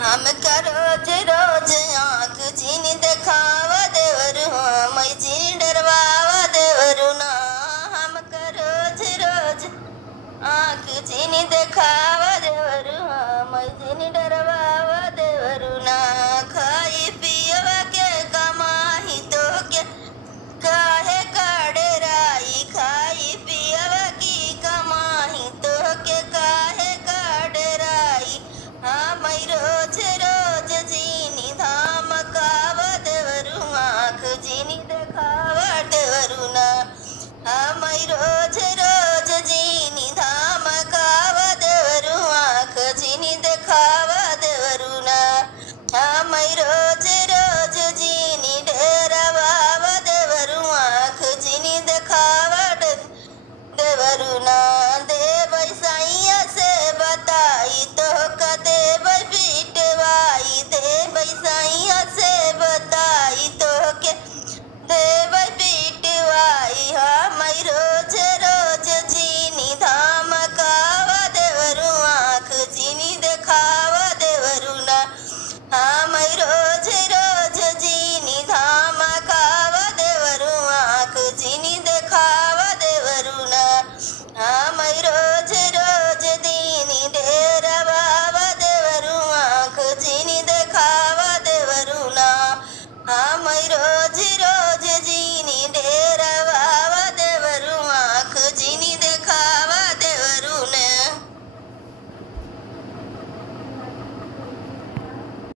हमका रोज रोज आँख चीनी देखावा देवरू मैं चीनी डरवावा देवरू ना। हमका रोज रोज आँख चीनी देखावा देवरू मैं चीनी डरवावा देवरू ना। खाई पियवा के कमाही तो के काहे काडेराई खाई पियवा की कमाही तो के काहे काडेराई। हाँ मैं रोज रोज जीनी धाम कावा देवरू आँख जीनी देखावा देवरू ना। हाँ मैं रोज रोज जीनी धाम कावा देवरू आँख जीनी देखावा देवरू ना। हाँ मैं रोज रोज जीनी डेरावा देवरू आँख जीनी देखावा देवरू ना। देवै साइया से बताई तो का देवै पीटवाई देवै साइया से बताई तो के देवै पीटवाई। हाँ मैं रोज रोज जीनी धाम कावा देवरू आँख जीनी देखावा देवरू ना। हाँ मैं रोज रोज जीनी धाम कावा देवरू आँख जीनी देखावा देवरू ना। हाँ मैं रोज रोज दीनी डेरावा देवरू आँख जीनी देखावा देवरू ना। हाँ मैं रोज रोज